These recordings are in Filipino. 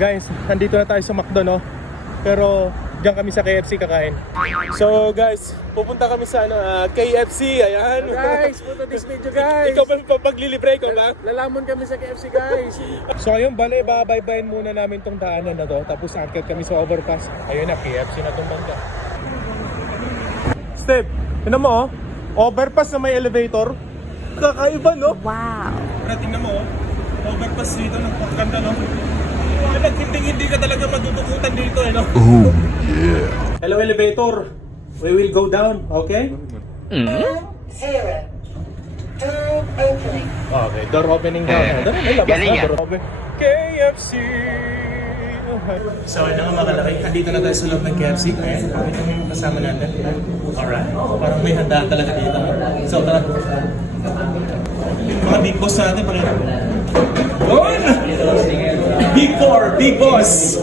Guys, nandito na tayo sa McDo, no? Pero diyan kami sa KFC kakain. So guys, pupunta kami sa ano, ah, KFC. Ayan. Guys, photo this video guys. Ikaw ba papaglilibre ko ba? Lalamon kami sa KFC guys. So ayun, bale, babaybayin muna namin tong daanan na to. Tapos angkat kami sa overpass. Ayun na, KFC na tong banda. Step, yun mo oh. Overpass na may elevator. Kakaiba, no? Wow. Pero tingnan mo, oh. overpass dito, napakaganda, no? Kapag hindi, hindi ka talaga madudukutan dito, eh, no? Oh, yeah. Hello, elevator. We will go down, okay? Zero. Door opening. Okay, door opening daw. Doon may labas Galing na, door open. KFC! So, na nga mga kalaki. Andito na tayo sa loob ng KFC. Ayan, ito yung kasama natin. Alright. Parang may handa talaga dito. So, tara. Mga big boss natin. Pakita. Yun! Big four! Big boss!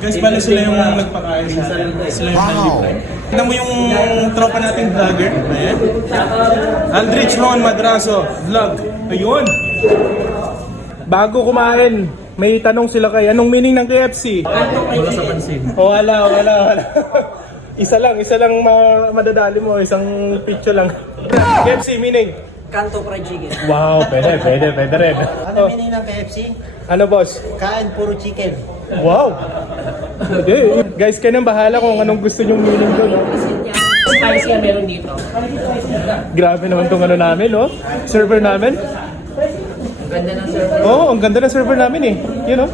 Guys, pala sila yung nagpakain sa Sila yung nalibre. Tignan mo yung tropa nating vlogger. Ayan. Aldrich Ron Madraso, vlog. Ayun. Bago kumain, may tanong sila kay anong meaning ng KFC? Wala sa pansin. Oh, wala, wala, wala. isa lang, isa lang ma- madadali mo, isang picture lang. KFC meaning? Kanto fried chicken. Wow, pwede, pwede, pwede rin. Ano meaning ng KFC? ano boss? Kain puro chicken. Wow! Pwede. Guys, kayo nang bahala kung anong gusto nyong meaning doon. No? Spicy yan meron dito. Grabe naman tong ano namin, no? Server namin. Ganda ng server. Oo, oh, ang ganda ng server namin eh. You know?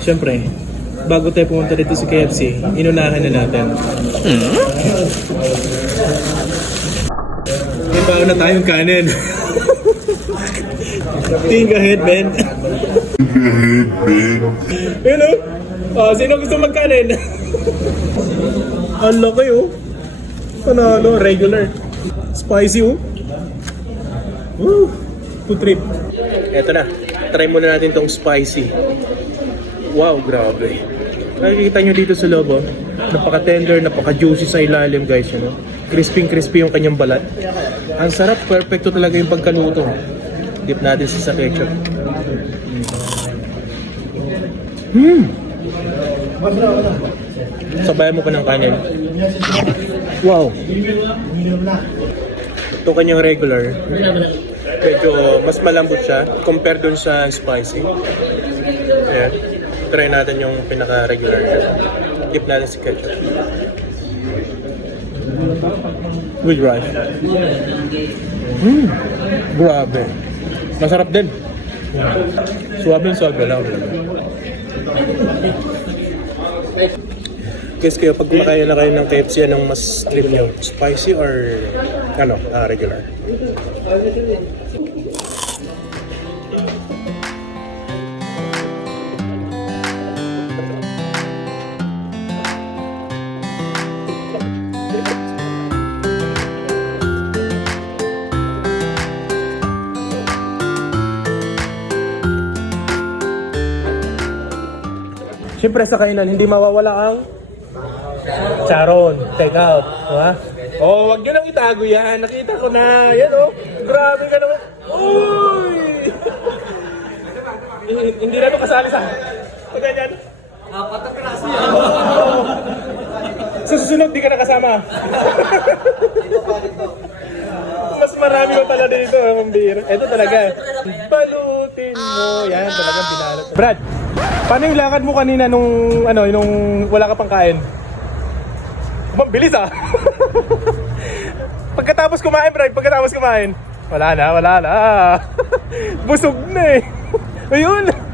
Siyempre, bago tayo pumunta dito sa KFC, inunahan na natin. May baon na tayong kanin. Think ahead, man. you know? Oh, sino gusto magkanin? Ang laki oh. Panalo, regular. Spicy oh. Woo! Food trip. Eto na. Try muna natin tong spicy. Wow, grabe. Nakikita nyo dito sa loob, oh. Napaka-tender, napaka-juicy sa ilalim, guys. Ano? Crispy-crispy yung kanyang balat. Ang sarap, perfecto talaga yung pagkaluto. Dip natin sa ketchup. Hmm! Sabayan mo pa ng kanin. Wow! Ito kanyang regular. Medyo mas malambot siya compare dun sa spicy. Ayan. Try natin yung pinaka-regular. Dip natin sa ketchup. With rice. Hmm. Grabe. Masarap din. Suwabe yung suwabe lang. Guys, kayo pag kumakain na kayo ng KFC, anong mas trip nyo? Spicy or ano, ah, regular? Siyempre sa kainan, hindi mawawala ang Charon, take out. Diba? Oh, wag nyo nang itago yan. Nakita ko na. Yan oh. Grabe ka naman. Uy! Hindi- na ito kasali sa... Pag ganyan. Sa susunod, di ka nakasama. Mas marami pa pala dito, eh, mambira. Ito talaga. Balutin mo. Yan, talagang binalot. Brad, paano yung lakad mo kanina nung, ano, nung wala ka pang kain? Mabilis ah. pagkatapos kumain, Brad, pagkatapos kumain. Wala na, wala na. Busog na eh. Ayun.